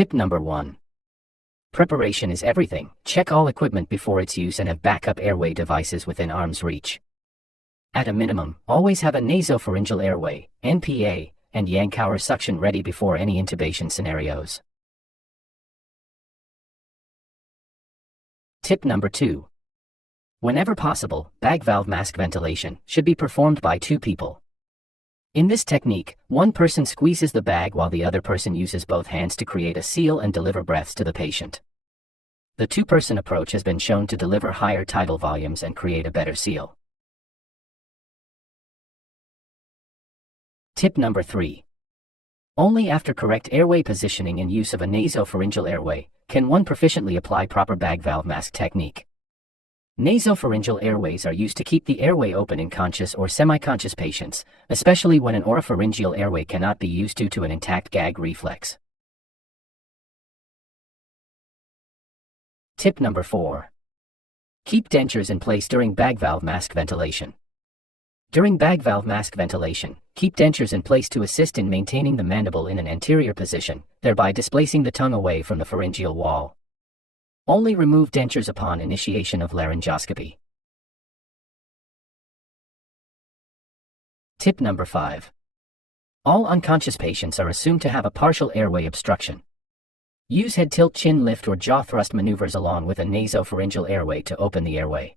Tip number 1. Preparation is everything. Check all equipment before its use and have backup airway devices within arm's reach. At a minimum, always have a nasopharyngeal airway, NPA, and Yankauer suction ready before any intubation scenarios. Tip number 2. Whenever possible, bag valve mask ventilation should be performed by 2 people. In this technique, one person squeezes the bag while the other person uses both hands to create a seal and deliver breaths to the patient. The 2-person approach has been shown to deliver higher tidal volumes and create a better seal. Tip number 3. Only after correct airway positioning and use of a nasopharyngeal airway can one proficiently apply proper bag valve mask technique. Nasopharyngeal airways are used to keep the airway open in conscious or semi-conscious patients, especially when an oropharyngeal airway cannot be used due to an intact gag reflex. Tip number 4. Keep dentures in place during bag valve mask ventilation. During bag valve mask ventilation, keep dentures in place to assist in maintaining the mandible in an anterior position, thereby displacing the tongue away from the pharyngeal wall. Only remove dentures upon initiation of laryngoscopy. Tip number 5. All unconscious patients are assumed to have a partial airway obstruction. Use head tilt, chin lift, or jaw thrust maneuvers along with a nasopharyngeal airway to open the airway.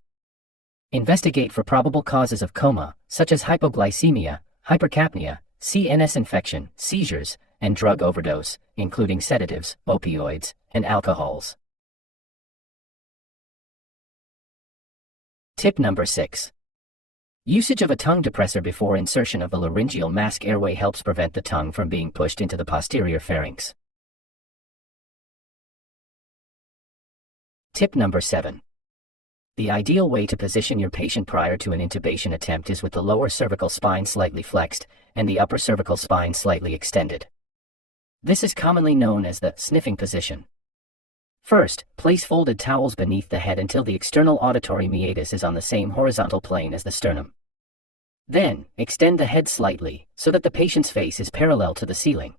Investigate for probable causes of coma, such as hypoglycemia, hypercapnia, CNS infection, seizures, and drug overdose, including sedatives, opioids, and alcohols. Tip number 6. Usage of a tongue depressor before insertion of the laryngeal mask airway helps prevent the tongue from being pushed into the posterior pharynx. Tip number 7. The ideal way to position your patient prior to an intubation attempt is with the lower cervical spine slightly flexed and the upper cervical spine slightly extended. This is commonly known as the sniffing position. First, place folded towels beneath the head until the external auditory meatus is on the same horizontal plane as the sternum. Then, extend the head slightly, so that the patient's face is parallel to the ceiling.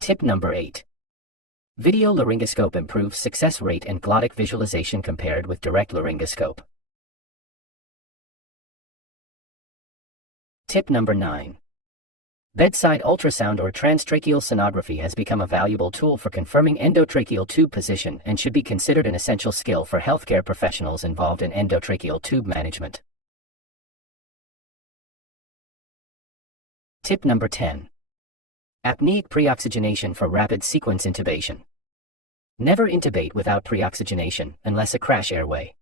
Tip number 8. Video laryngoscope improves success rate and glottic visualization compared with direct laryngoscope. Tip number 9. Bedside ultrasound or transtracheal sonography has become a valuable tool for confirming endotracheal tube position and should be considered an essential skill for healthcare professionals involved in endotracheal tube management. Tip number 10. Apneic preoxygenation for rapid sequence intubation. Never intubate without preoxygenation unless a crash airway.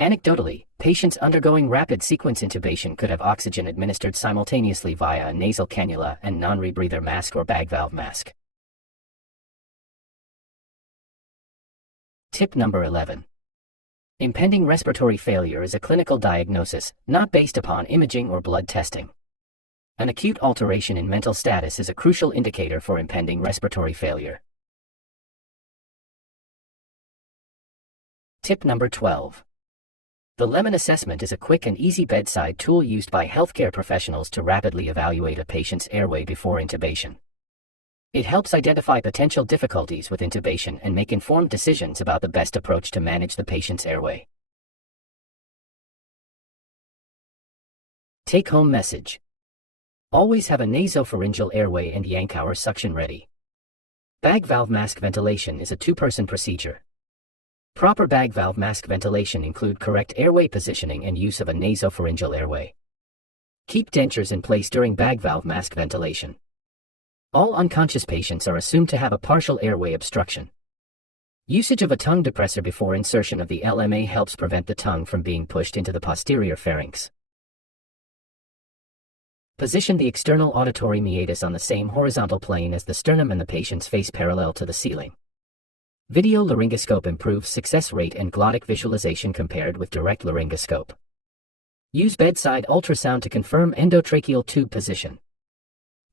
Anecdotally, patients undergoing rapid sequence intubation could have oxygen administered simultaneously via a nasal cannula and non-rebreather mask or bag valve mask. Tip number 11. Impending respiratory failure is a clinical diagnosis, not based upon imaging or blood testing. An acute alteration in mental status is a crucial indicator for impending respiratory failure. Tip number 12. The Lemon Assessment is a quick and easy bedside tool used by healthcare professionals to rapidly evaluate a patient's airway before intubation. It helps identify potential difficulties with intubation and make informed decisions about the best approach to manage the patient's airway. Take-home message. Always have a nasopharyngeal airway and Yankauer suction ready. Bag valve mask ventilation is a 2-person procedure. Proper bag valve mask ventilation include correct airway positioning and use of a nasopharyngeal airway. Keep dentures in place during bag valve mask ventilation. All unconscious patients are assumed to have a partial airway obstruction. Usage of a tongue depressor before insertion of the LMA helps prevent the tongue from being pushed into the posterior pharynx. Position the external auditory meatus on the same horizontal plane as the sternum and the patient's face parallel to the ceiling. Video laryngoscope improves success rate and glottic visualization compared with direct laryngoscope. Use bedside ultrasound to confirm endotracheal tube position.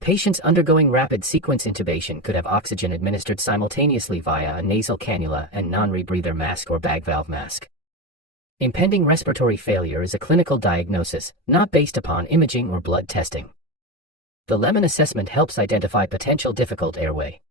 Patients undergoing rapid sequence intubation could have oxygen administered simultaneously via a nasal cannula and non-rebreather mask or bag valve mask. Impending respiratory failure is a clinical diagnosis, not based upon imaging or blood testing. The lemon assessment helps identify potential difficult airway.